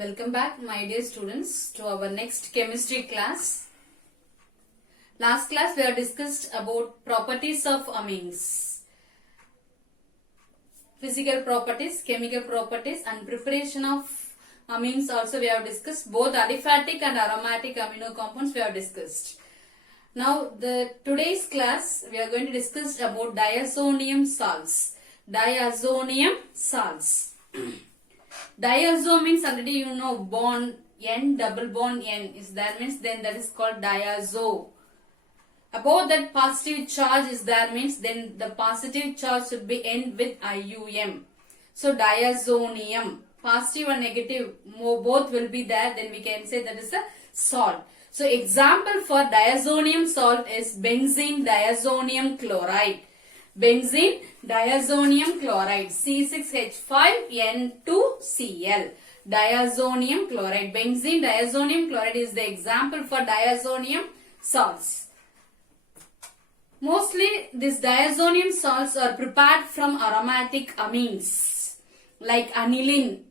Welcome back, my dear students, to our next chemistry class. Last class we have discussed about properties of amines. Physical properties, chemical properties and preparation of amines also we have discussed. Both aliphatic and aromatic amino compounds we have discussed. Now today's class we are going to discuss about diazonium salts. Diazonium salts. Diazo means already you know bond N, double bond N is there, means then that is called diazo. Above that positive charge is there, means then the positive charge should be end with IUM. So diazonium, positive and negative both will be there, then we can say that is a salt. So example for diazonium salt is benzene diazonium chloride. Benzene diazonium chloride C6H5N2Cl. Diazonium chloride. Benzene diazonium chloride is the example for diazonium salts. Mostly these diazonium salts are prepared from aromatic amines like aniline.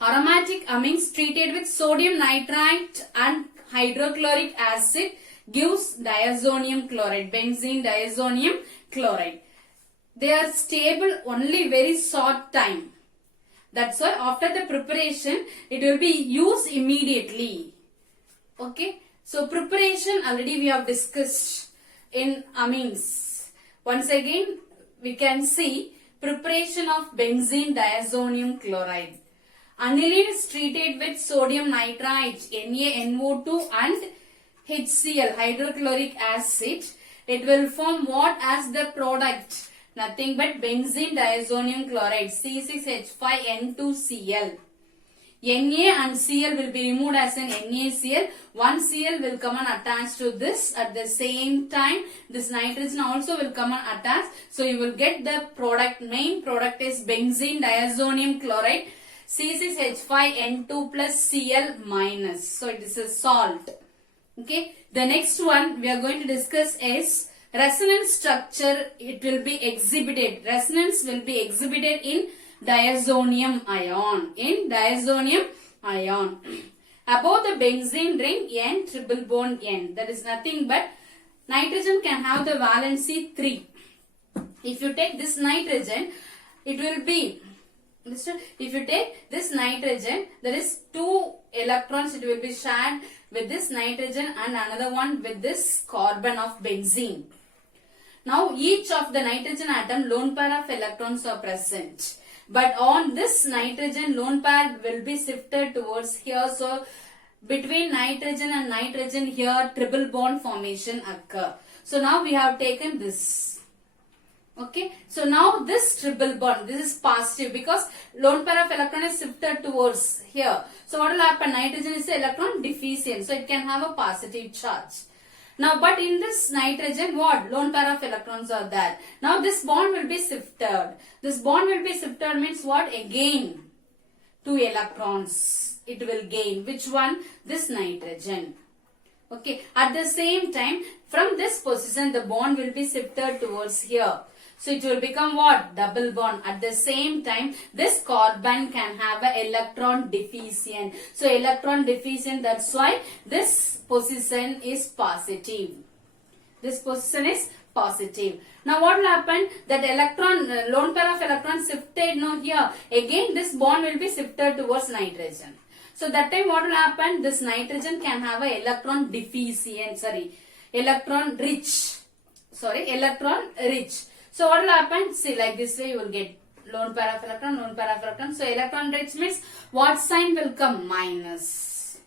Aromatic amines treated with sodium nitrite and hydrochloric acid gives diazonium chloride, benzene diazonium chloride. They are stable only very short time. That's why after the preparation, it will be used immediately. Okay. So preparation already we have discussed in amines. Once again, we can see preparation of benzene diazonium chloride. Aniline is treated with sodium nitrite, NaNO2 and HCl, hydrochloric acid. It will form what as the product? Nothing but benzene diazonium chloride, C6H5N2Cl. Na and Cl will be removed as an NaCl. One Cl will come and attach to this. At the same time, this nitrogen also will come and attach. So you will get the product. Main product is benzene diazonium chloride, C6H5N2 plus Cl minus. So it is a salt. Okay. The next one we are going to discuss is resonance structure. It will be exhibited. Resonance will be exhibited in diazonium ion. In diazonium ion. Above the benzene ring N triple bond N. That is nothing but nitrogen can have the valency 3. If you take this nitrogen, it will be, if you take this nitrogen, there is 2 electrons, it will be shared with this nitrogen and another one with this carbon of benzene. Now each of the nitrogen atom lone pair of electrons are present. But on this nitrogen lone pair will be shifted towards here. So between nitrogen and nitrogen here triple bond formation occur. So now we have taken this. Okay, so now this triple bond, this is positive because lone pair of electron is shifted towards here. So what will happen? Nitrogen is electron deficient, so it can have a positive charge. Now, but in this nitrogen, what? Lone pair of electrons are there. Now this bond will be shifted. This bond will be shifted means what? Again, 2 electrons. It will gain. Which one? This nitrogen. Okay, at the same time, from this position, the bond will be shifted towards here. So it will become what? Double bond. At the same time, this carbon can have an electron deficient. So electron deficient, that's why this position is positive. This position is positive. Now what will happen? That electron, lone pair of electrons shifted now here. Again this bond will be shifted towards nitrogen. So that time what will happen? This nitrogen can have an electron deficient, electron rich. So what will happen? See, like this way you will get lone pair of electron, lone pair of electron. So electron rich means what sign will come? Minus.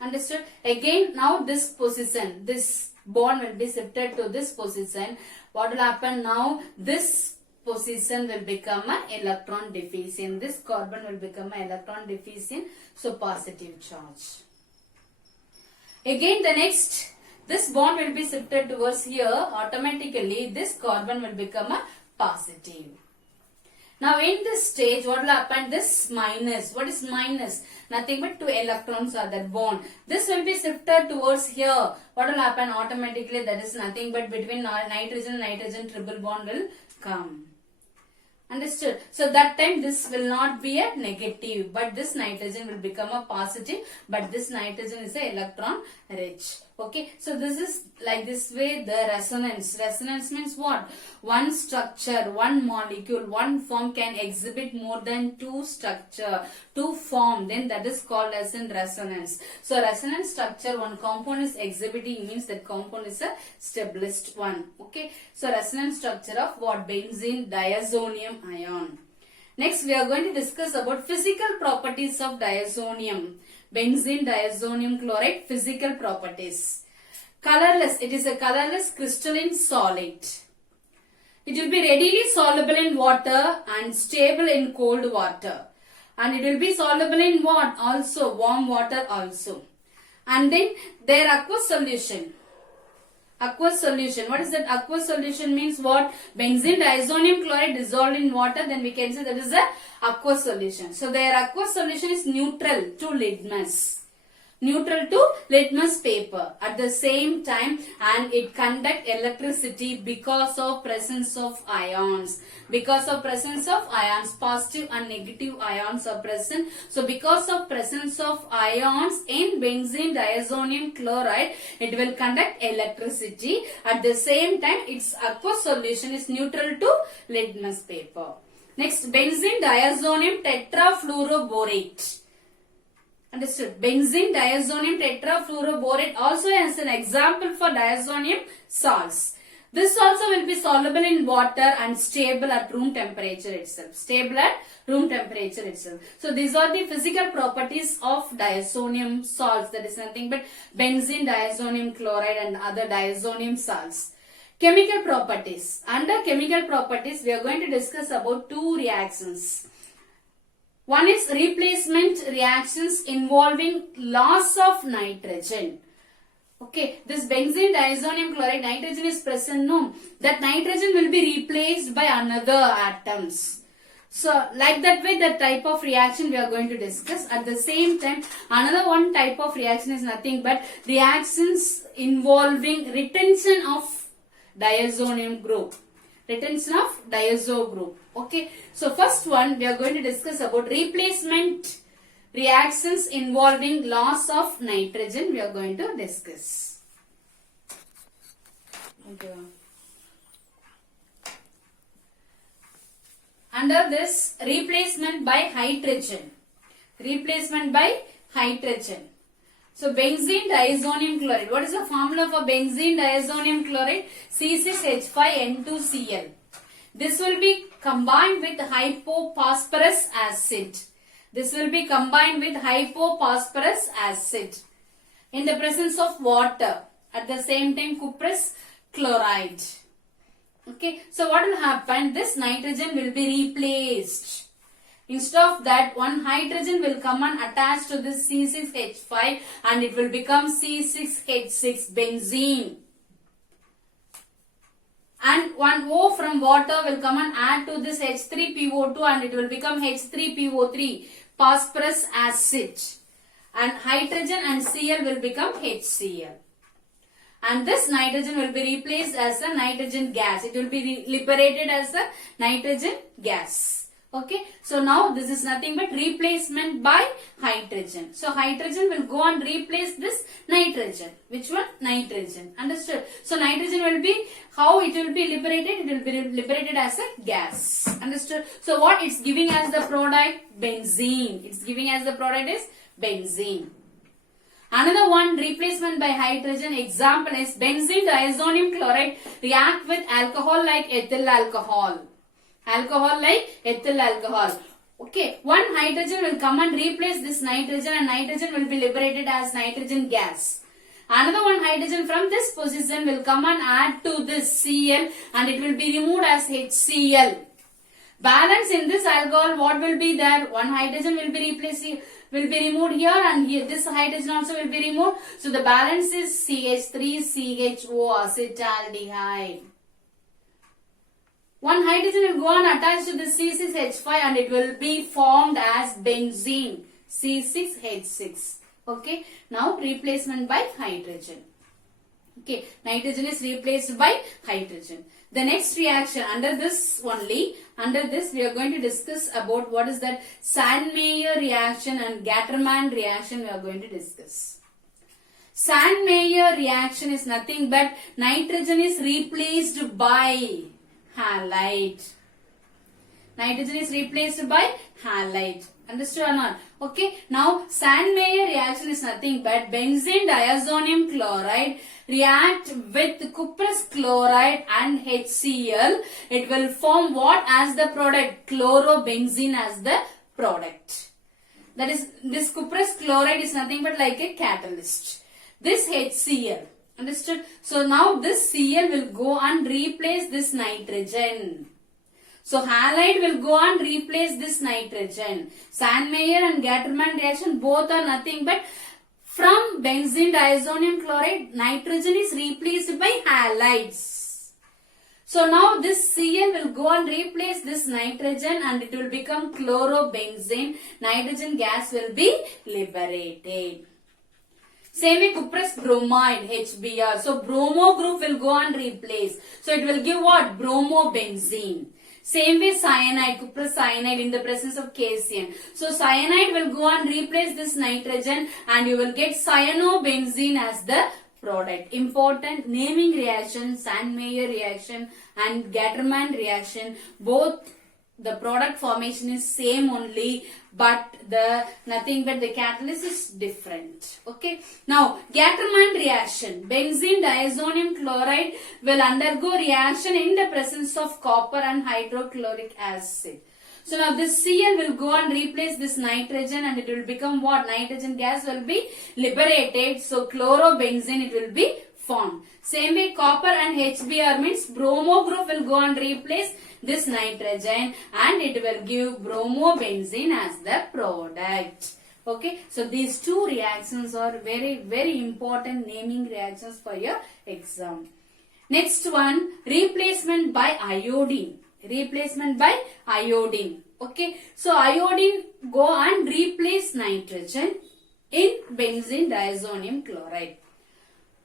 Understood? Again, now this position, this bond will be shifted to this position. What will happen now? This position will become an electron deficient. This carbon will become an electron deficient. So positive charge. Again, the next, this bond will be shifted towards here. Automatically, this carbon will become a positive. Now, in this stage, what will happen? This minus. What is minus? Nothing but 2 electrons are that bond. This will be shifted towards here. What will happen? Automatically, that is nothing but between nitrogen and nitrogen triple bond will come. Understood? So that time this will not be a negative, but this nitrogen will become a positive, but this nitrogen is a electron rich. Okay, so this is like this way the resonance. Resonance means what? One structure, one molecule, one form can exhibit more than two structure, two form, then that is called as in resonance. So resonance structure, one compound is exhibiting means that compound is a stabilized one. Okay, so resonance structure of what? Benzene diazonium ion. Next we are going to discuss about physical properties of diazonium. Benzene diazonium chloride physical properties. Colorless. It is a colorless crystalline solid. It will be readily soluble in water and stable in cold water. And it will be soluble in what? Also warm water also. And then their aqueous solution. Aqueous solution. What is that? Aqueous solution means what? Benzene diazonium chloride dissolved in water, then we can say that is a aqueous solution. So their aqueous solution is neutral to litmus. Neutral to litmus paper at the same time, and it conduct electricity because of presence of ions. Because of presence of ions, positive and negative ions are present. So because of presence of ions in benzene diazonium chloride, it will conduct electricity. At the same time, its aqueous solution is neutral to litmus paper. Next, benzene diazonium tetrafluoroborate. Understood? Benzene diazonium tetrafluoroborate also as an example for diazonium salts. This also will be soluble in water and stable at room temperature itself. Stable at room temperature itself. So these are the physical properties of diazonium salts. That is nothing but benzene diazonium chloride and other diazonium salts. Chemical properties. Under chemical properties, we are going to discuss about two reactions. One is replacement reactions involving loss of nitrogen. Okay, this benzene diazonium chloride, nitrogen is present, no? That nitrogen will be replaced by another atoms. So, like that way, the type of reaction we are going to discuss. At the same time, another one type of reaction is nothing but reactions involving retention of diazonium group. Retention of diazo group. Okay, so first one we are going to discuss about replacement reactions involving loss of nitrogen. We are going to discuss. Okay. Under this, replacement by hydrogen. Replacement by hydrogen. So benzene diazonium chloride. What is the formula for benzene diazonium chloride? C6H5N2Cl. This will be combined with hypophosphorus acid. This will be combined with hypophosphorus acid in the presence of water. At the same time, cuprous chloride. Okay. So what will happen? This nitrogen will be replaced. Instead of that, one hydrogen will come and attach to this C6H5 and it will become C6H6 benzene. And one O from water will come and add to this H3PO2 and it will become H3PO3, phosphorus acid. And hydrogen and Cl will become HCl. And this nitrogen will be replaced as a nitrogen gas. It will be liberated as a nitrogen gas. Okay, so now this is nothing but replacement by hydrogen. So hydrogen will go and replace this nitrogen. Which one? Nitrogen. Understood? So nitrogen will be, how it will be liberated? It will be liberated as a gas. Understood? So what it's giving as the product? Benzene. It's giving as the product is benzene. Another one, replacement by hydrogen example is benzene diazonium chloride react with alcohol like ethyl alcohol. Alcohol like ethyl alcohol. Okay, one hydrogen will come and replace this nitrogen and nitrogen will be liberated as nitrogen gas. Another one hydrogen from this position will come and add to this Cl and it will be removed as HCl. Balance in this alcohol, what will be there? One hydrogen will be replacing, will be removed here and here. This hydrogen also will be removed. So the balance is CH3CHO acetaldehyde. One hydrogen will go and attach to the C6H5 and it will be formed as benzene C6H6. Okay. Now replacement by hydrogen. Okay, nitrogen is replaced by hydrogen. The next reaction under this we are going to discuss about what is that Sandmeyer reaction and Gattermann reaction we are going to discuss. Sandmeyer reaction is nothing but nitrogen is replaced by halide. Nitrogen is replaced by halide. Understood or not? Okay. Now, Sandmeyer reaction is nothing but benzene diazonium chloride react with cuprous chloride and HCl. It will form what as the product? Chlorobenzene as the product. That is, this cuprous chloride is nothing but like a catalyst. This HCl. Understood? So, now this Cl will go and replace this nitrogen. So, halide will go and replace this nitrogen. Sandmeyer and Gattermann reaction both are nothing but from benzene diazonium chloride, nitrogen is replaced by halides. So, now this Cl will go and replace this nitrogen and it will become chlorobenzene. Nitrogen gas will be liberated. Same way cuprous bromide, HBr. So, bromo group will go and replace. So, it will give what? Bromobenzene. Same way cyanide, cuprous cyanide in the presence of KCN. So, cyanide will go and replace this nitrogen and you will get cyanobenzene as the product. Important naming reaction, Sandmeyer reaction and Gattermann reaction. Both the product formation is same only, but nothing but the catalyst is different. Okay. Now, Gattermann reaction. Benzene diazonium chloride will undergo reaction in the presence of copper and hydrochloric acid. So, now this Cl will go and replace this nitrogen and it will become what? Nitrogen gas will be liberated. So, chlorobenzene it will be formed. Same way copper and HBr means bromo group will go and replace this nitrogen and it will give bromobenzene as the product. Okay, so these two reactions are very important naming reactions for your exam. Next one, replacement by iodine. Replacement by iodine. Okay, so iodine go and replace nitrogen in benzene diazonium chloride.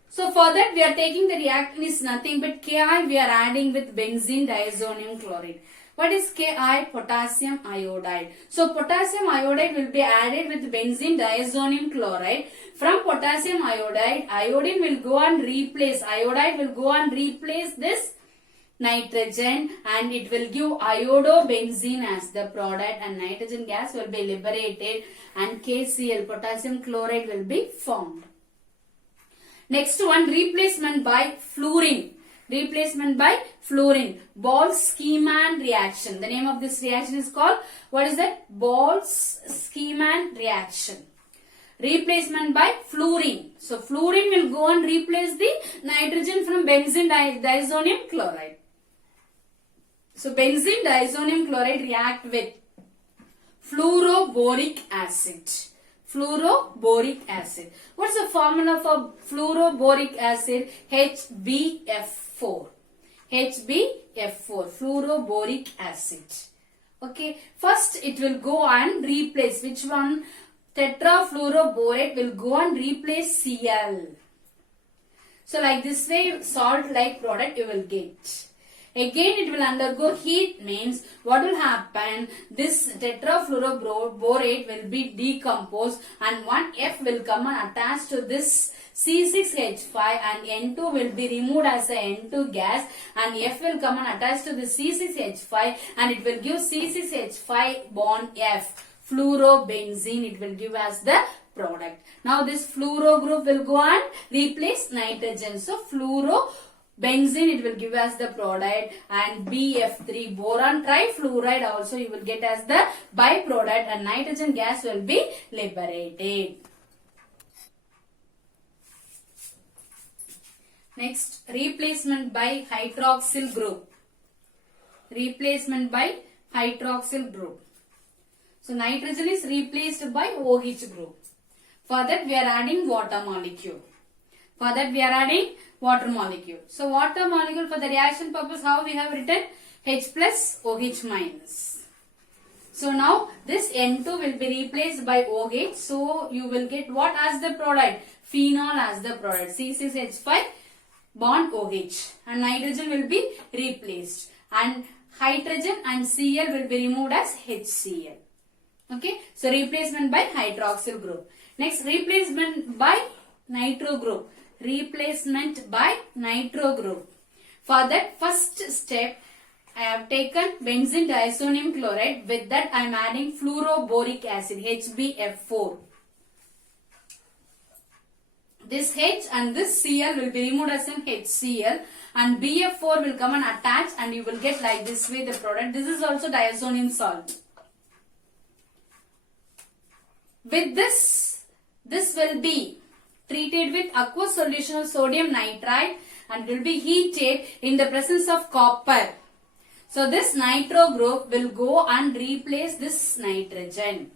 So for that we are taking the reactant is nothing but Ki we are adding with benzene diazonium chloride. What is Ki? Potassium iodide. So potassium iodide will be added with benzene diazonium chloride. From potassium iodide, iodine will go and replace, iodide will go and replace this nitrogen and it will give iodobenzene as the product and nitrogen gas will be liberated and KCl, potassium chloride will be formed. Next one, replacement by fluorine. Replacement by fluorine. Boltzmann reaction. The name of this reaction is called, what is that? Boltzmann reaction. Replacement by fluorine. So, fluorine will go and replace the nitrogen from benzene diazonium chloride. So, benzene diazonium chloride react with fluoroboric acid. Fluoroboric acid. What's the formula for fluoroboric acid? HbF4. HbF4. Fluoroboric acid. Okay. First it will go and replace. Which one? Tetrafluoroborate will go and replace Cl. So like this way salt like product you will get. Again it will undergo heat means what will happen? This tetrafluoroborate will be decomposed and one F will come and attach to this C6H5 and N2 will be removed as a N2 gas and F will come and attach to the C6H5 and it will give C6H5 bond F. Fluorobenzene it will give as the product. Now this fluoro group will go and replace nitrogen. So fluorobenzene it will give as the product and BF3 boron trifluoride also you will get as the byproduct and nitrogen gas will be liberated. Next, replacement by hydroxyl group. Replacement by hydroxyl group. So nitrogen is replaced by OH group. For that we are adding water molecule. For that we are adding water molecule. So water molecule for the reaction purpose how we have written? H plus OH minus. So now this N2 will be replaced by OH. So you will get what as the product? Phenol as the product. C6H5 bond OH and nitrogen will be replaced and hydrogen and Cl will be removed as HCl. Okay, so replacement by hydroxyl group. Next, replacement by nitro group. Replacement by nitro group. For that first step, I have taken benzene diazonium chloride. With that, I am adding fluoroboric acid, HbF4. This H and this Cl will be removed as an HCl and BF4 will come and attach and you will get like this way the product. This is also diazonium salt. With this will be treated with aqueous solution of sodium nitrite and will be heated in the presence of copper. So this nitro group will go and replace this nitrogen.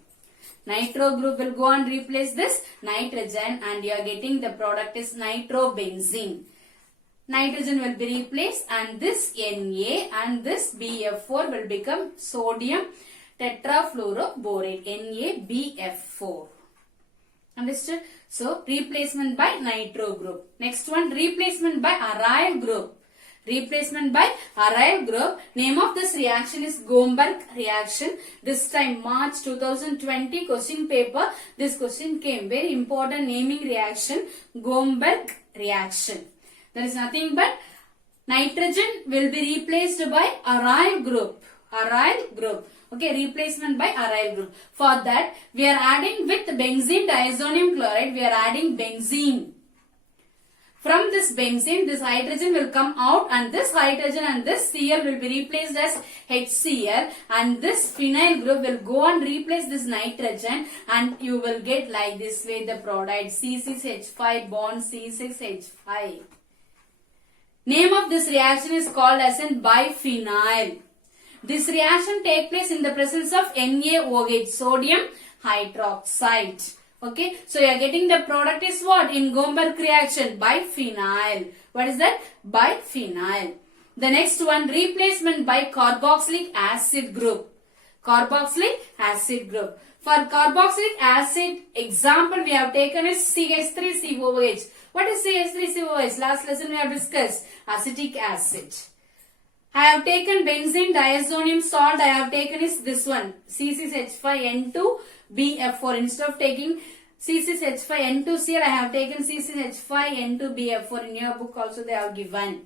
Nitro group will go and replace this nitrogen and you are getting the product is nitrobenzene. Nitrogen will be replaced and this Na and this BF4 will become sodium tetrafluoroborate, NaBF4. Understood? So replacement by nitro group. Next one, replacement by aryl group. Replacement by aryl group. Name of this reaction is Gomberg reaction. This time March 2020 question paper. This question came. Very important naming reaction. Gomberg reaction. There is nothing but nitrogen will be replaced by aryl group. Aryl group. Okay, replacement by aryl group. For that, we are adding with benzene diazonium chloride, we are adding benzene. From this benzene, this hydrogen will come out and this hydrogen and this Cl will be replaced as HCl and this phenyl group will go and replace this nitrogen and you will get like this way the product C6H5 bond C6H5. Name of this reaction is called as an biphenyl. This reaction takes place in the presence of NaOH, sodium hydroxide. Okay, so you are getting the product is what? In Gomberg reaction, biphenyl. What is that? Biphenyl. The next one, replacement by carboxylic acid group. Carboxylic acid group. For carboxylic acid, example we have taken is CH3COOH. What is CH3COOH? Last lesson we have discussed. Acetic acid. I have taken benzene diazonium salt. I have taken is this one C6H5N2BF4. Instead of taking C6H5N2Cl, I have taken C6H5N2BF4. In your book also they have given.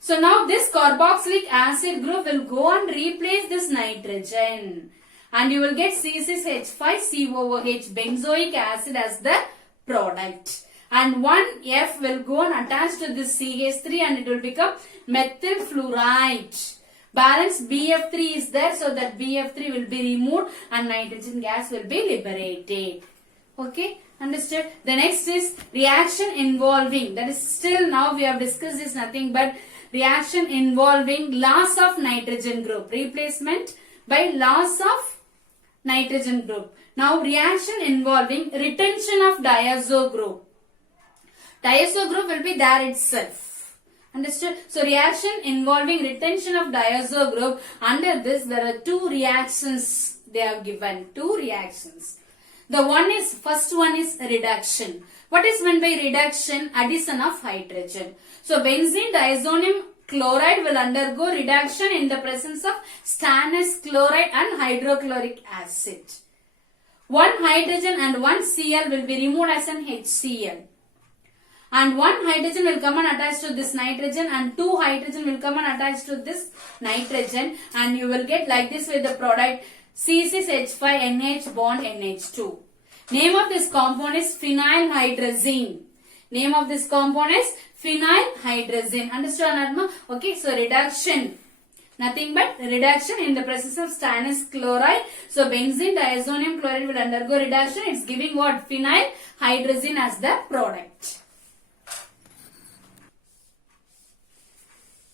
So now this carboxylic acid group will go and replace this nitrogen. And you will get C6H5COOH benzoic acid as the product. And one F will go and attach to this CH3 and it will become methyl fluoride. Balance BF3 is there, so that BF3 will be removed and nitrogen gas will be liberated. Okay, understood? The next is reaction involving, that is still now we have discussed is nothing but reaction involving loss of nitrogen group. Replacement by loss of nitrogen group. Now reaction involving retention of diazo group. Diazo group will be there itself. Understood? So reaction involving retention of diazo group. Under this there are two reactions they have given. Two reactions. The first one is reduction. What is meant by reduction? Addition of hydrogen. So benzene diazonium chloride will undergo reduction in the presence of stannous chloride and hydrochloric acid. One hydrogen and one Cl will be removed as an HCl. And one hydrogen will come and attach to this nitrogen and two hydrogen will come and attach to this nitrogen and you will get like this with the product C6H5NH bond NH2. Name of this compound is phenylhydrazine. Name of this compound is phenylhydrazine. Understood, Anatma? Okay, so reduction. Nothing but reduction in the presence of stannous chloride. So benzene diazonium chloride will undergo reduction. It's giving what? Phenylhydrazine as the product.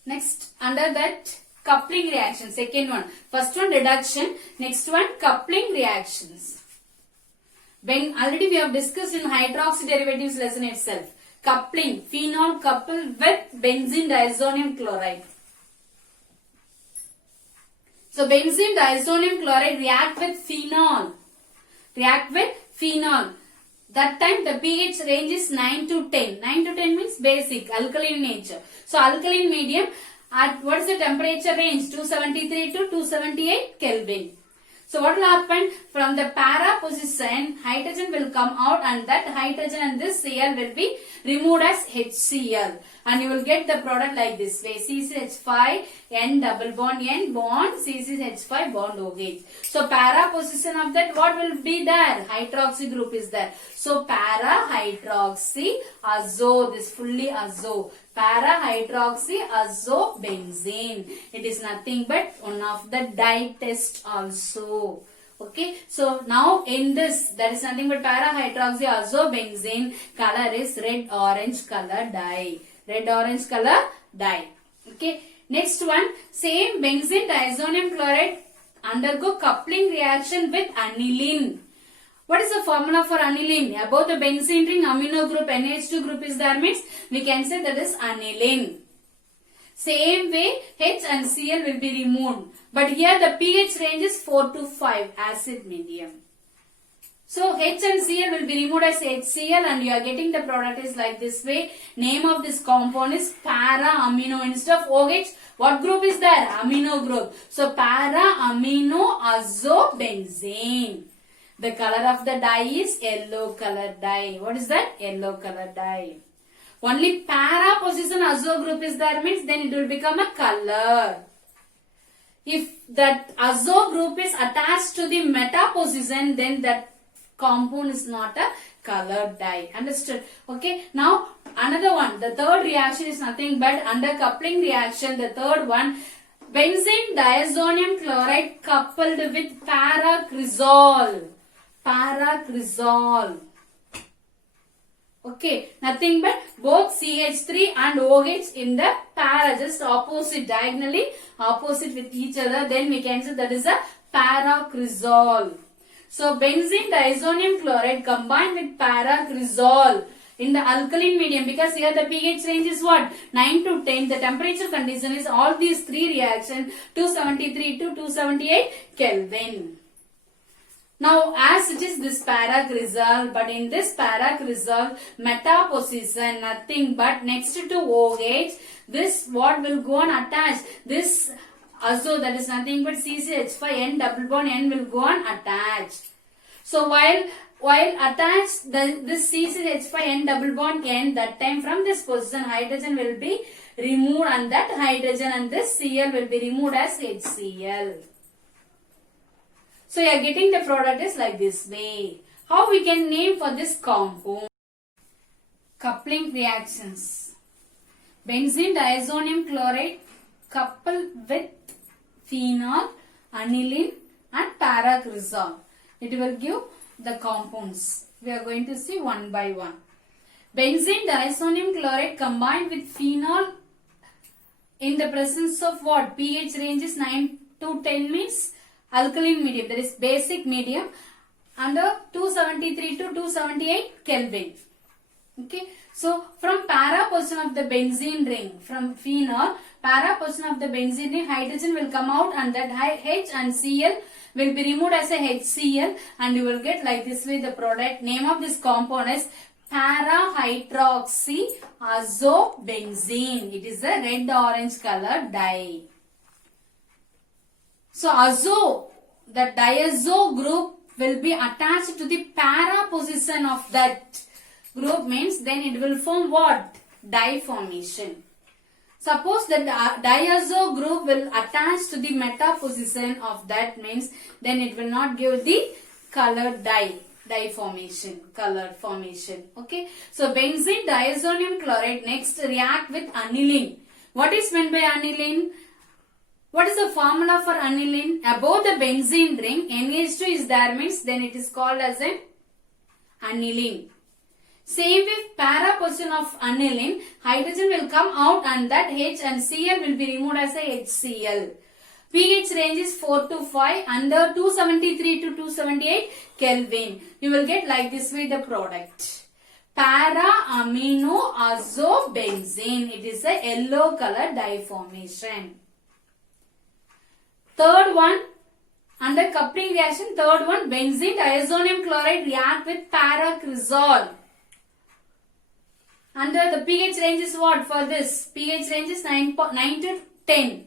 Next, under that, coupling reaction. Second one. First one reduction. Next one coupling reactions. Already we have discussed in hydroxy derivatives lesson itself. Coupling. Phenol coupled with benzene diazonium chloride. So benzene diazonium chloride react with phenol. React with phenol. That time the pH range is 9 to 10. 9 to 10 means basic, alkaline nature. So alkaline medium, at what is the temperature range? 273 to 278 Kelvin. So what will happen? From the para position, hydrogen will come out and that hydrogen and this Cl will be removed as HCl. And you will get the product like this way. CCH5, N double bond, N bond, CCH5 bond OH. So para position of that, what will be there? Hydroxy group is there. So para hydroxy azo, this fully azo. Para hydroxy azo benzene. It is nothing but one of the dye test also. Okay, so now in this, there is nothing but para hydroxy azo benzene. Color is red orange color dye. Red orange color dye. Okay, next one, same benzene diazonium chloride undergo coupling reaction with aniline. What is the formula for aniline? Above the benzene ring, amino group, NH2 group is there means we can say that is aniline. Same way, H and Cl will be removed. But here the pH range is 4 to 5, acid medium. So H and Cl will be removed as HCl and you are getting the product is like this way. Name of this compound is para-amino. Instead of OH, what group is there? Amino group. So para-amino azobenzene. The color of the dye is yellow color dye. What is that? Yellow color dye. Only para position azo group is there means then it will become a color. If that azo group is attached to the meta position, then that compound is not a colored dye. Understood? Okay. Now another one. The third reaction is nothing but under coupling reaction. The third one, benzene diazonium chloride coupled with paracresol. Paracresol. Okay, nothing but both CH3 and OH in the para, just opposite, diagonally opposite with each other. Then we can say that is a paracresol. So benzene diazonium chloride combined with paracresol in the alkaline medium, because here the pH range is what? 9 to 10. The temperature condition is all these three reactions 273 to 278 Kelvin. Now as it is this paracresol, but in this paracresol meta position nothing but next to OH, this what will go on attached? This azo, that is nothing but CCH5 N double bond N will go on attached. So while attached this CCH5 N double bond N, that time from this position hydrogen will be removed and that hydrogen and this Cl will be removed as HCl. So you are getting the product is like this way. How we can name for this compound? Coupling reactions. Benzene diazonium chloride coupled with phenol, aniline and paracresol. It will give the compounds. We are going to see one by one. Benzene diazonium chloride combined with phenol in the presence of what? pH range is 9 to 10 means alkaline medium, that is basic medium, under 273 to 278 Kelvin. Okay. So from para position of the benzene ring, from phenol, para position of the benzene ring, hydrogen will come out and that H and Cl will be removed as a HCl and you will get like this way the product. Name of this compound is para-hydroxy azobenzene. It is a red orange color dye. So azo, the diazo group will be attached to the para position of that group means then it will form what? Dye formation. Suppose the diazo group will attach to the meta position of that means then it will not give the color dye formation, color formation. Okay. So benzene diazonium chloride next react with aniline. What is meant by aniline? What is the formula for aniline? Above the benzene ring, NH2 is there means then it is called as an aniline. Same with para position of aniline, hydrogen will come out and that H and Cl will be removed as a HCl. pH range is 4 to 5 under 273 to 278 Kelvin. You will get like this way the product. Para-amino azobenzene. It is a yellow color dye formation. Third one, Under coupling reaction, third one, benzene diazonium chloride react with paracresol. Under the pH range is what for this? pH range is 9 to 10.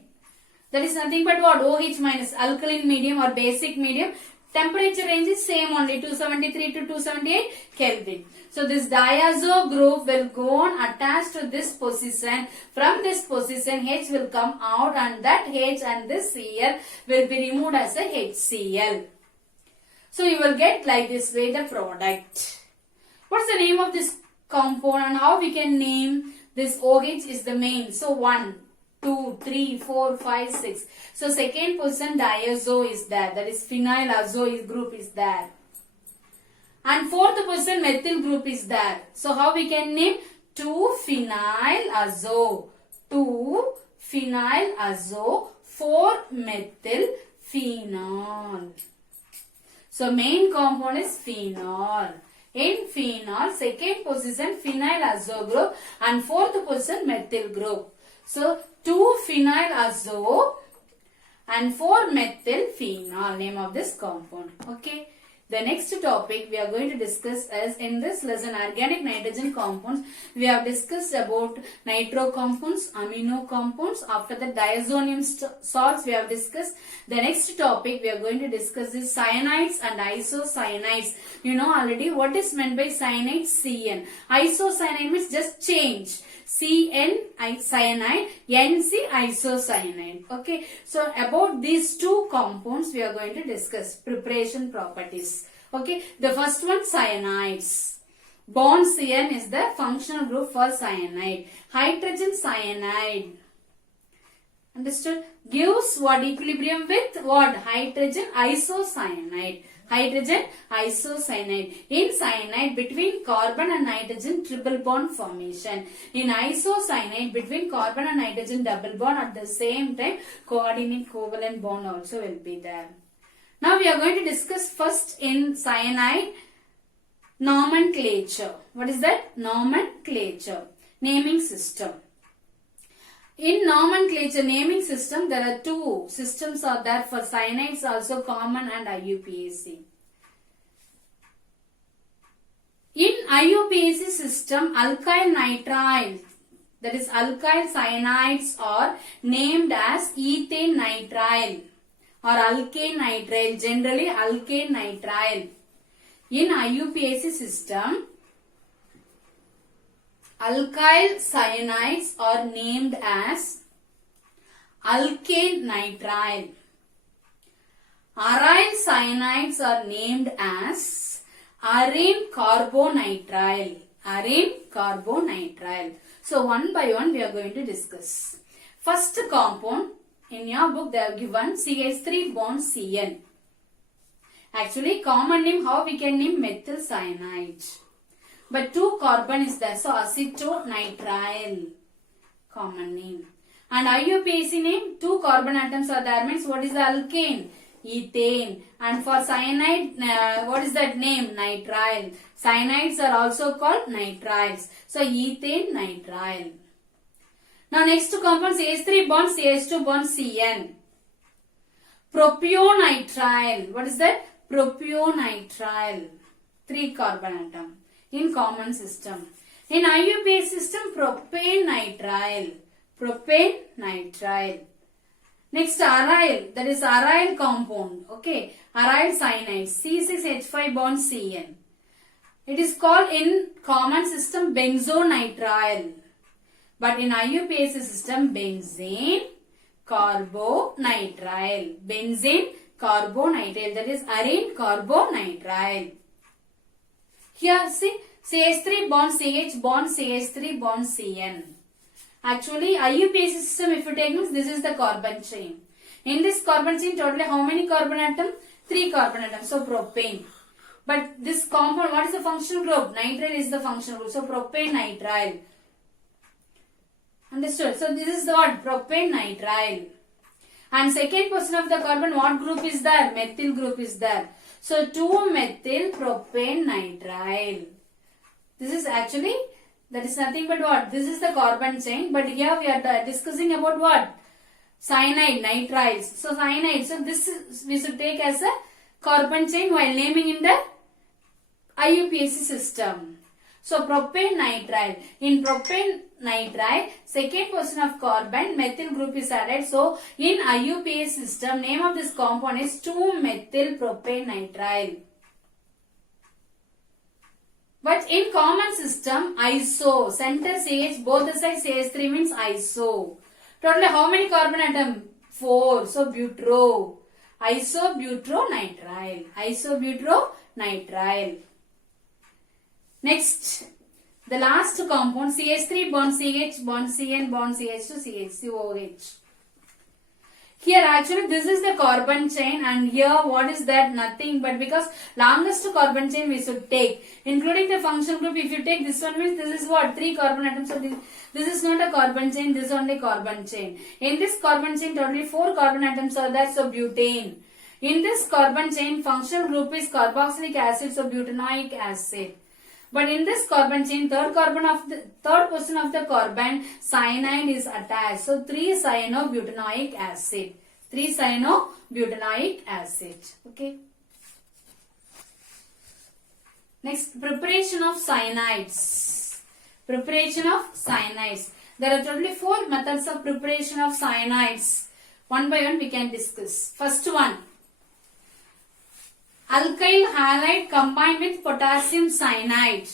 That is nothing but what? OH minus, alkaline medium or basic medium. Temperature range is same only, 273 to 278 Kelvin. So this diazo group will go on attached to this position. From this position, H will come out, and that H and this Cl will be removed as a HCl. So you will get like this way the product. What's the name of this compound and how we can name this? OH is the main. So 1, 2, 3, 4, 5, 6. So second position diazo is there. That is phenylazo group is there. And fourth position methyl group is there. So how we can name? 2-phenylazo. 2-phenylazo. 4-methyl-phenol. So main compound is phenol. In phenol, second position phenylazo group and fourth position methyl group. So 2-phenylazo and 4-methyl-phenol, name of this compound. Okay. The next topic we are going to discuss is in this lesson organic nitrogen compounds. We have discussed about nitro compounds, amino compounds. After the diazonium salts we have discussed. The next topic we are going to discuss is cyanides and isocyanides. You know already what is meant by cyanide? CN. Isocyanide means just change. CN cyanide, NC isocyanide. Okay. So about these two compounds we are going to discuss preparation properties. Okay. The first one, cyanides. Bond CN is the functional group for cyanide. Hydrogen cyanide. Understood? Gives what? Equilibrium with what? Hydrogen isocyanide. Hydrogen isocyanide. In cyanide, between carbon and nitrogen triple bond formation. In isocyanide, between carbon and nitrogen double bond, at the same time coordinate covalent bond also will be there. Now we are going to discuss first in cyanide nomenclature. What is that? Nomenclature. Naming system. In nomenclature naming system, there are two systems are there for cyanides, also common and IUPAC. In IUPAC system, alkyl nitrile, that is alkyl cyanides are named as ethane nitrile or alkane nitrile, generally alkane nitrile. In IUPAC system, alkyl cyanides are named as alkane nitrile. Aryl cyanides are named as arene carbonitrile. Arene carbonitrile. So one by one we are going to discuss. First compound, in your book they have given CH3 bond CN. Actually common name, how we can name? Methyl cyanide. But 2 carbon is there, so acetonitrile, common name. And IUPAC name, 2 carbon atoms are there, means what is the alkane? Ethane. And for cyanide, what is that name? Nitrile. Cyanides are also called nitriles. So ethane nitrile. Now next compound, CH3 bond, CH2 bond, CN. Propionitrile. What is that? Propionitrile. 3 carbon atom. In common system. In IUPAC system, propane nitrile. Propane nitrile. Next aryl, that is aryl compound. Okay, aryl cyanide, C6H5 bond CN. It is called in common system benzonitrile. But in IUPAC system, benzene carbonitrile. Benzene carbonitrile, that is arene carbonitrile. Here see, CH3 bond CH bond CH3 bond CN. Actually IUPAC system if you take means this is the carbon chain. In this carbon chain totally how many carbon atoms? 3 carbon atoms. So propane. But this compound, what is the functional group? Nitrile is the functional group. So propane nitrile. Understood? So this is the what? Propane nitrile. And second position of the carbon, what group is there? Methyl group is there. So 2-methyl propane nitrile. This is actually, that is nothing but what? This is the carbon chain. But here we are discussing about what? Cyanide, nitriles. So cyanide. So this is, we should take as a carbon chain while naming in the IUPAC system. So propane nitrile. In propane nitrile, second position of carbon, methyl group is added. So in IUPAC system, name of this compound is 2-methyl propane nitrile. But in common system, iso, center CH, both the sides CH3 means iso. Totally how many carbon atom? 4. So butro. Isobutronitrile. Isobutronitrile. Next, the last compound CH3 bond CH bond CN bond CH to CH2OH. Here actually this is the carbon chain, and here what is that? Nothing but because longest carbon chain we should take, including the functional group. If you take this one means this is what? 3 carbon atoms. So this is not a carbon chain, this is only carbon chain. In this carbon chain totally 4 carbon atoms are there, so butane. In this carbon chain functional group is carboxylic acid, so butanoic acid. But in this carbon chain, third position of the carbon, cyanide is attached. So 3-cyanobutanoic acid. 3-cyanobutanoic acid. Okay. Next, preparation of cyanides. Preparation of cyanides. There are totally 4 methods of preparation of cyanides. One by one we can discuss. First one. Alkyl halide combined with potassium cyanide.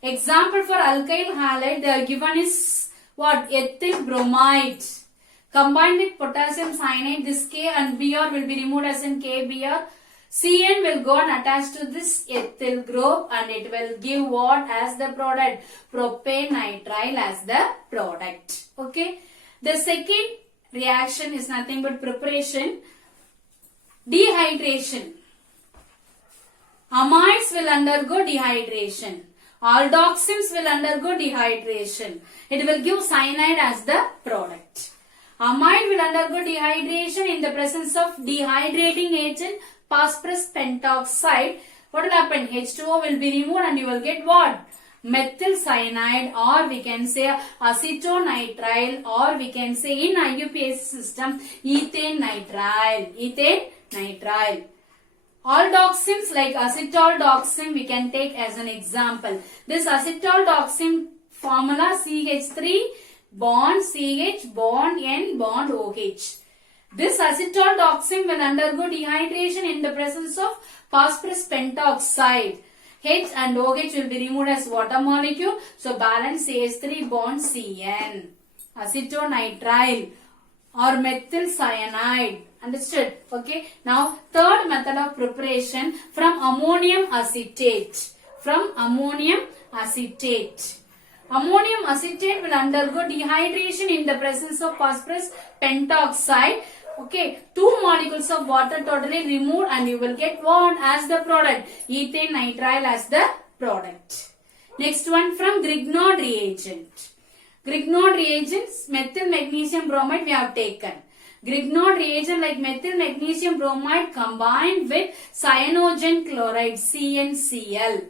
Example for alkyl halide they are given is what? Ethyl bromide. Combined with potassium cyanide, this K and Br will be removed as in KBr. Cn will go and attach to this ethyl group and it will give what as the product? Propane nitrile as the product. Okay. The second reaction is nothing but preparation. Dehydration. Amides will undergo dehydration. Aldoxims will undergo dehydration. It will give cyanide as the product. Amide will undergo dehydration in the presence of dehydrating agent phosphorus pentoxide. What will happen? H2O will be removed and you will get what? Methyl cyanide, or we can say acetonitrile, or we can say in IUPAC system ethane nitrile. Ethane nitrile. Aldoxims like acetaldioxim we can take as an example. This acetaldioxim formula CH3 bond CH bond N bond OH. This acetaldioxim will undergo dehydration in the presence of phosphorus pentoxide. H and OH will be removed as water molecule. So balance CH3 bond CN. Acetonitrile or methyl cyanide. Understood? Okay. Now, third method of preparation from ammonium acetate. From ammonium acetate. Ammonium acetate will undergo dehydration in the presence of phosphorus pentoxide. Okay. 2 molecules of water totally removed and you will get what as the product? Ethane nitrile as the product. Next one from Grignard reagent. Grignard reagents, methyl magnesium bromide we have taken. Grignard reagent like methyl magnesium bromide combined with cyanogen chloride CnCl.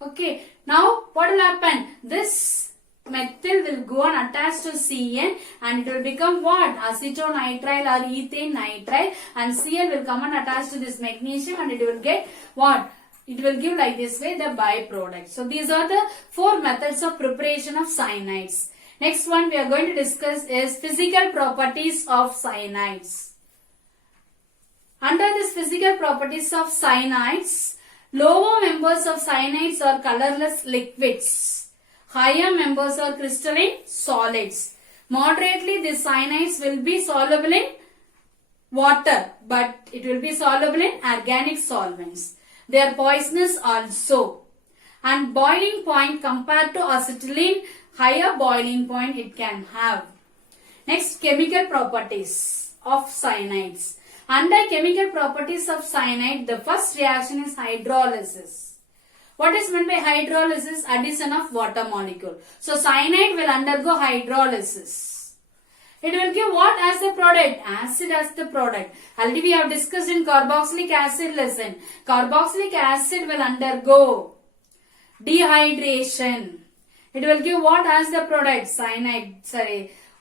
Okay. Now what will happen? This methyl will go and attach to Cn and it will become what? Acetonitrile or ethane nitrile, and Cl will come and attach to this magnesium and it will get what? It will give like this way the byproduct. So these are the 4 methods of preparation of cyanides. Next one we are going to discuss is physical properties of cyanides. Under this physical properties of cyanides, lower members of cyanides are colorless liquids. Higher members are crystalline solids. Moderately these cyanides will be soluble in water, but it will be soluble in organic solvents. They are poisonous also. And boiling point compared to acetylene, higher boiling point it can have. Next, chemical properties of cyanides. Under chemical properties of cyanide, the first reaction is hydrolysis. What is meant by hydrolysis? Addition of water molecule. So cyanide will undergo hydrolysis. It will give what as the product? Acid as the product. Already we have discussed in carboxylic acid lesson. Carboxylic acid will undergo dehydration. It will give what as the product? Cyanide,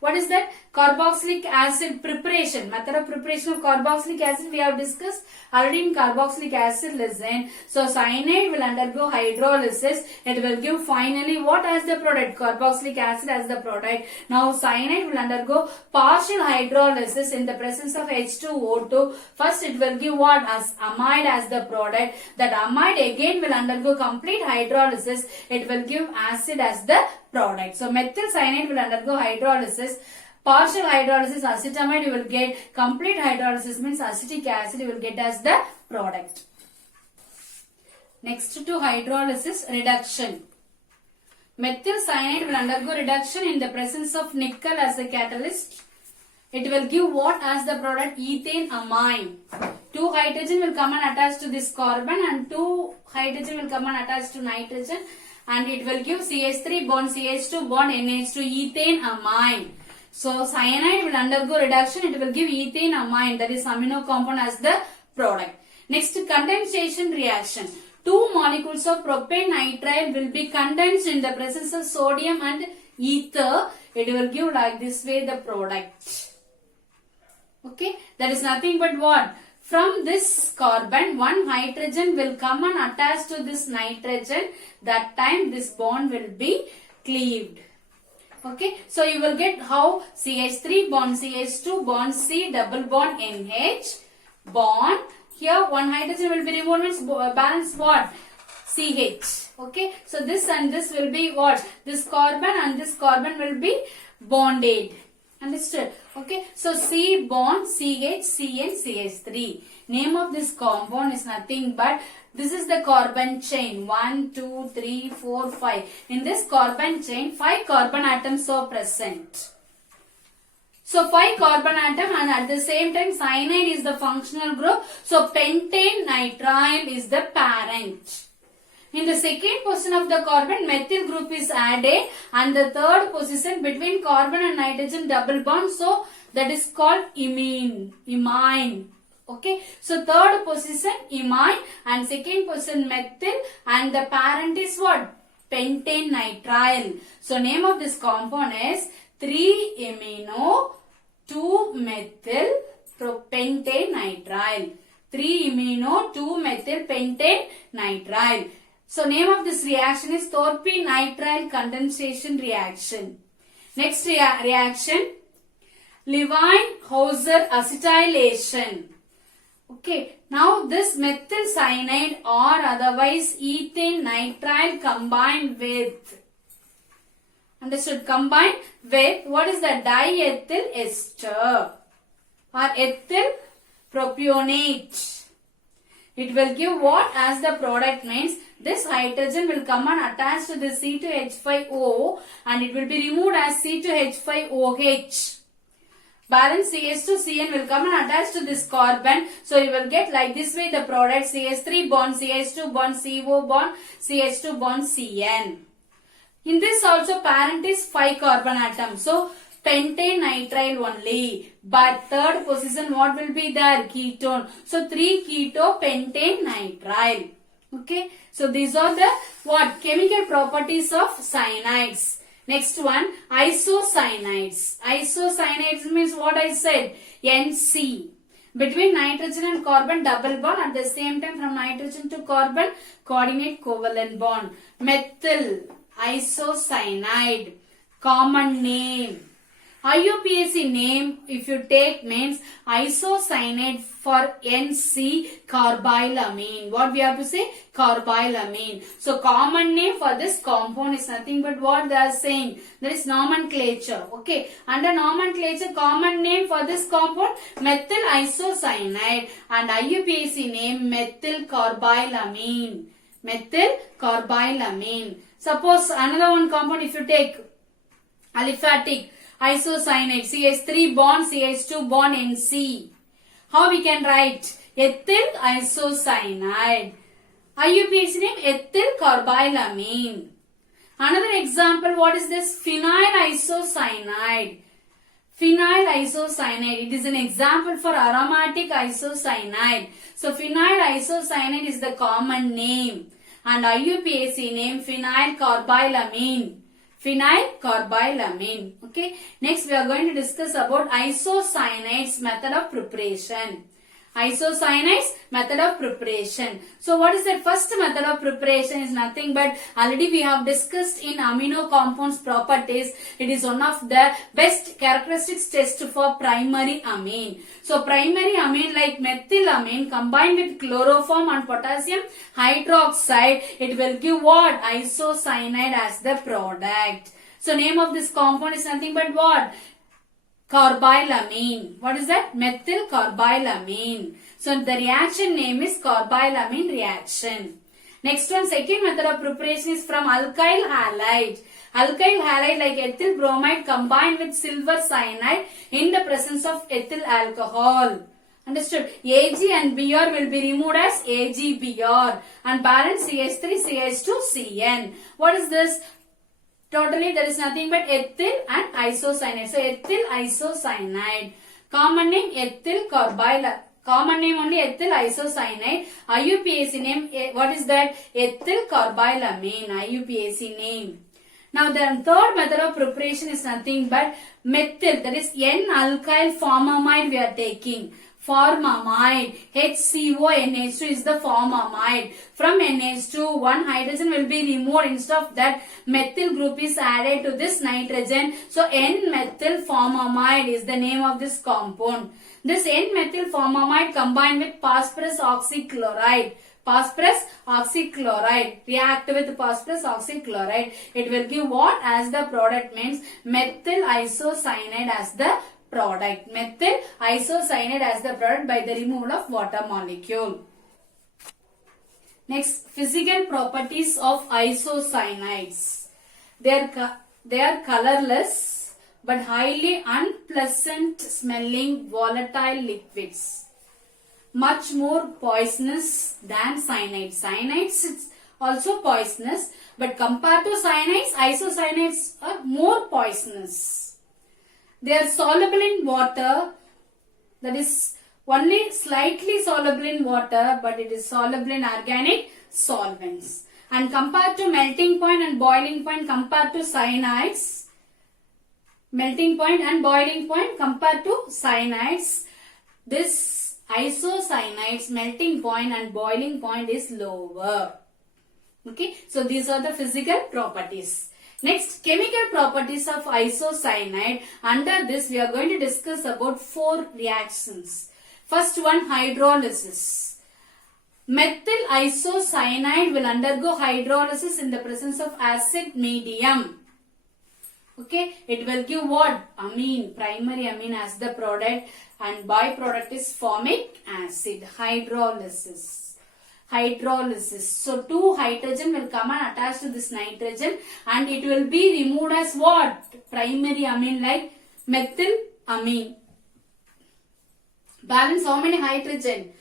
What is that? Carboxylic acid preparation. Method of preparation of carboxylic acid we have discussed already in carboxylic acid lesson. So cyanide will undergo hydrolysis. It will give finally what as the product? Carboxylic acid as the product. Now cyanide will undergo partial hydrolysis in the presence of H2O2. First it will give what as amide as the product. That amide again will undergo complete hydrolysis. It will give acid as the product. So methyl cyanide will undergo hydrolysis. Partial hydrolysis acetamide you will get. Complete hydrolysis means acetic acid you will get as the product. Next to hydrolysis, reduction. Methyl cyanide will undergo reduction in the presence of nickel as a catalyst. It will give what as the product? Ethane amine. 2 hydrogen will come and attach to this carbon and 2 hydrogen will come and attach to nitrogen and it will give CH3 bond CH2 bond NH2 ethane amine. So cyanide will undergo reduction. It will give ethane amine, that is amino compound as the product. Next, condensation reaction. 2 molecules of propane nitrile will be condensed in the presence of sodium and ether. It will give like this way the product. Okay, that is nothing but what? From this carbon, 1 hydrogen will come and attach to this nitrogen. That time this bond will be cleaved. Okay, so you will get how CH3 bond CH2 bond C double bond NH bond. Here 1 hydrogen will be removed, means balance what? CH. Okay, so this and this will be what? This carbon and this carbon will be bonded. Understood? Okay, so C bond CH, Cn, CH3. Name of this compound is nothing but this is the carbon chain. 1, 2, 3, 4, 5. In this carbon chain, 5 carbon atoms are present. So 5 carbon atom and at the same time cyanide is the functional group. So pentane nitrile is the parent. In the second position of the carbon, methyl group is added and the third position between carbon and nitrogen double bond. So that is called imine. Okay. So third position imine and second position methyl and the parent is what? Pentane nitrile. So name of this compound is 3-amino 2-methyl pentane nitrile. 3-amino 2-methyl pentane nitrile. So name of this reaction is Thorpe nitrile condensation reaction. Next reaction, Levine-Hauser acetylation. Okay, now this methyl cyanide or otherwise ethane nitrile combined with, understood, combined with what is the diethyl ester or ethyl propionate. It will give what as the product means this hydrogen will come and attach to the C2H5O and it will be removed as C2H5OH. Balance CH2Cn will come and attach to this carbon. So you will get like this way the product CH3 bond CH2 bond CO bond CH2 bond Cn. In this also parent is 5 carbon atoms. So pentane nitrile only. But third position what will be there? Ketone. So 3 keto pentane nitrile. Okay. So these are the what? Chemical properties of cyanides. Next one, isocyanides. Isocyanides means what I said? NC. Between nitrogen and carbon double bond, at the same time from nitrogen to carbon coordinate covalent bond. Methyl isocyanide. Common name. IUPAC name if you take means isocyanide for NC carbylamine. What we have to say? Carbylamine. So common name for this compound is nothing but what they are saying. There is nomenclature. Okay. Under nomenclature common name for this compound methyl isocyanide and IUPAC name methyl carbylamine. Methyl carbylamine. Suppose another one compound if you take aliphatic isocyanide CH3 bond CH2 bond NC. How we can write? Ethyl isocyanide. IUPAC name ethyl carbylamine. Another example, what is this? Phenyl isocyanide. Phenyl isocyanide. It is an example for aromatic isocyanide. So phenyl isocyanide is the common name and IUPAC name phenyl carbylamine. Phenyl carbylamine. Okay. Next we are going to discuss about isocyanates method of preparation. Isocyanates method of preparation. So what is the first method of preparation is nothing but already we have discussed in amino compounds properties. It is one of the best characteristics test for primary amine. So primary amine like methylamine combined with chloroform and potassium hydroxide, it will give what? Isocyanide as the product. So name of this compound is nothing but what? Carbylamine. What is that? Methyl carbylamine. So the reaction name is carbylamine reaction. Next one, second method of preparation is from alkyl halide. Alkyl halide like ethyl bromide combined with silver cyanide in the presence of ethyl alcohol. Understood? Ag and Br will be removed as AgBr and balance CH3, CH2, Cn. What is this? Totally there is nothing but ethyl and isocyanide. So ethyl isocyanide. Common name ethyl carbyl. Common name only ethyl isocyanide. IUPAC name, what is that? Ethyl carbylamine. IUPAC name. Now the third method of preparation is nothing but methyl. That is N-alkyl formamide we are taking. Formamide. HCONH2 is the formamide. From NH2, one hydrogen will be removed. Instead of that, methyl group is added to this nitrogen. So N-methyl formamide is the name of this compound. This N-methyl formamide combined with phosphorus oxychloride. Phosphorus oxychloride. React with phosphorus oxychloride. It will give what as the product means methyl isocyanide as the product. Methyl isocyanide as the product by the removal of water molecule. Next, physical properties of isocyanides. They are colorless but highly unpleasant smelling volatile liquids. Much more poisonous than cyanide. Cyanides is also poisonous, but compared to cyanides, isocyanides are more poisonous. They are soluble in water, that is only slightly soluble in water, but it is soluble in organic solvents. And compared to melting point and boiling point compared to cyanides, melting point and boiling point compared to cyanides, this isocyanides melting point and boiling point is lower. Okay, so these are the physical properties. Next, chemical properties of isocyanide. Under this, we are going to discuss about 4 reactions. First one, hydrolysis. Methyl isocyanide will undergo hydrolysis in the presence of acid medium. Okay, it will give what? Amine, primary amine as the product, and byproduct is formic acid. Hydrolysis. Hydrolysis. So 2 hydrogen will come and attach to this nitrogen and it will be removed as what? Primary amine like methyl amine. Balance how many hydrogen?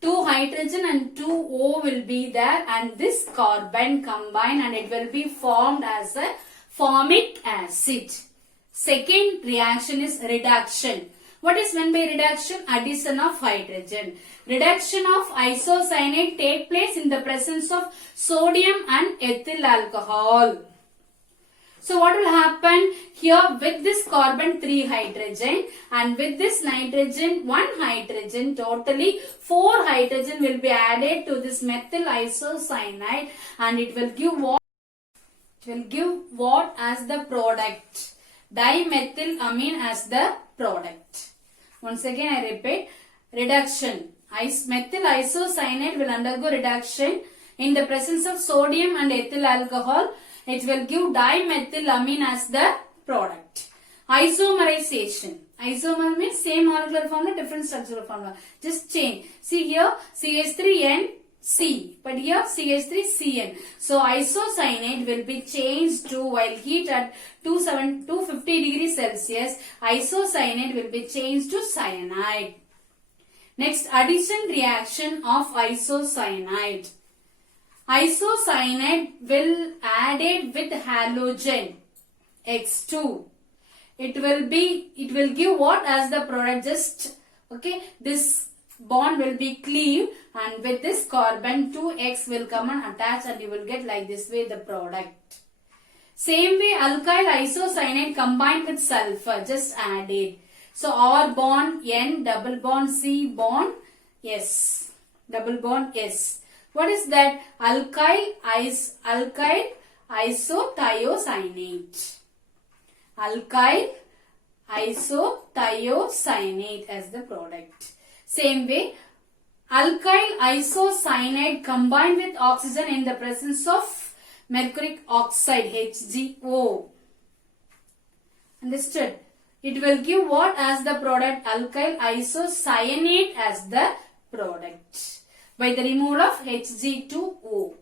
2 hydrogen and 2 O will be there and this carbon combine and it will be formed as a formic acid. Second reaction is reduction. What is meant by reduction? Addition of hydrogen. Reduction of isocyanide take place in the presence of sodium and ethyl alcohol. So what will happen here with this carbon 3 hydrogen and with this nitrogen 1 hydrogen, totally 4 hydrogen will be added to this methyl isocyanide and it will give what? It will give what as the product? Dimethylamine as the product. Once again I repeat, reduction. Methyl isocyanide will undergo reduction in the presence of sodium and ethyl alcohol. It will give dimethylamine as the product. Isomerization. Isomer means same molecular formula, different structural formula. Just change. See here CH3N C, but here CH3Cn. So isocyanide will be changed to, while heat at 250 degrees Celsius, isocyanide will be changed to cyanide. Next, addition reaction of isocyanide. Isocyanide will added with halogen X2. It will give what as the product? Just okay, this bond will be cleaved and with this carbon 2X will come and attach and you will get like this way the product. Same way alkyl isocyanate combined with sulfur, just add it. So R bond N, double bond C, bond S, double bond S. What is that? Alkyl isothiocyanate. Alkyl isothiocyanate as the product. Same way, alkyl isocyanate combined with oxygen in the presence of mercuric oxide, HgO. Understood? It will give what as the product? Alkyl isocyanate as the product. By the removal of Hg2O.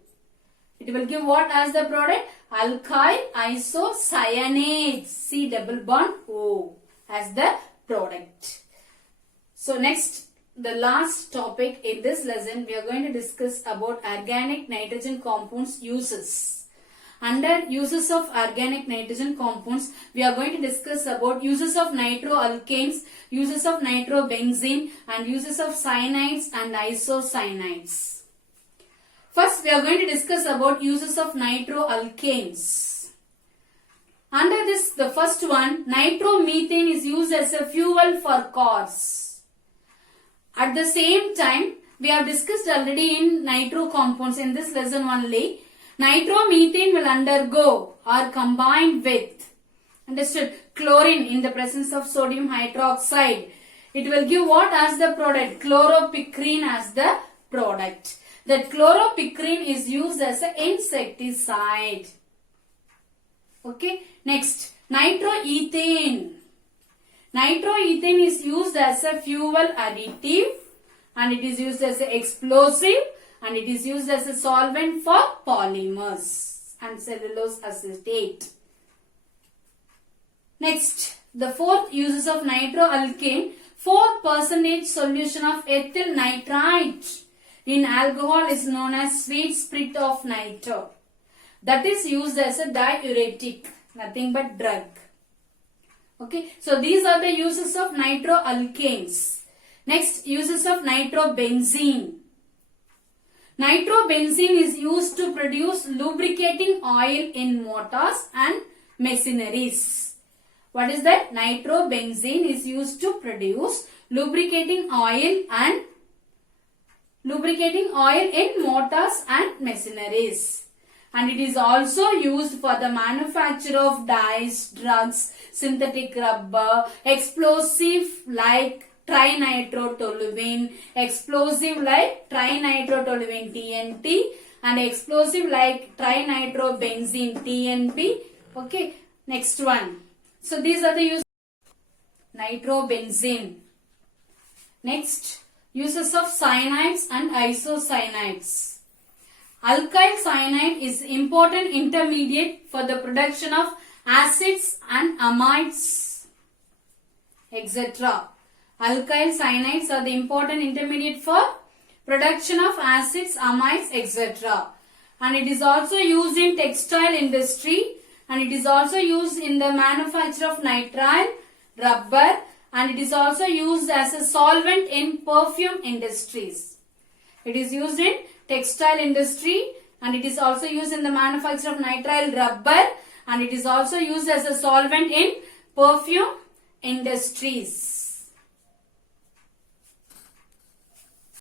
It will give what as the product? Alkyl isocyanate, C double bond O as the product. So next, the last topic in this lesson, we are going to discuss about organic nitrogen compounds uses. Under uses of organic nitrogen compounds, we are going to discuss about uses of nitroalkanes, uses of nitrobenzene, and uses of cyanides and isocyanides. First, we are going to discuss about uses of nitroalkanes. Under this, the first one, nitromethane is used as a fuel for cars. At the same time, we have discussed already in nitro compounds in this lesson only. Nitromethane will undergo or combine with, understood, chlorine in the presence of sodium hydroxide. It will give what as the product? Chloropicrin as the product. That chloropicrin is used as an insecticide. Okay. Next, nitroethane. Nitroethane is used as a fuel additive and it is used as an explosive and it is used as a solvent for polymers and cellulose acetate. Next, the fourth uses of nitroalkane, 4% solution of ethyl nitrite in alcohol is known as sweet spirit of nitro. That is used as a diuretic, nothing but drug. Okay, so these are the uses of nitroalkanes. Next, uses of nitrobenzene. Nitrobenzene is used to produce lubricating oil in motors and machineries. What is that? Nitrobenzene is used to produce lubricating oil in motors and machineries. And it is also used for the manufacture of dyes, drugs, synthetic rubber, explosive like trinitrotoluene, explosive like trinitrotoluene TNT and explosive like trinitrobenzene TNP. Okay, next one. So these are the uses of nitrobenzene. Next, uses of cyanides and isocyanides. Alkyl cyanide is important intermediate for the production of acids and amides, etc. Alkyl cyanides are the important intermediate for production of acids, amides, etc. And it is also used in textile industry and it is also used in the manufacture of nitrile, rubber, and it is also used as a solvent in perfume industries. It is used in textile industry and it is also used in the manufacture of nitrile rubber and it is also used as a solvent in perfume industries.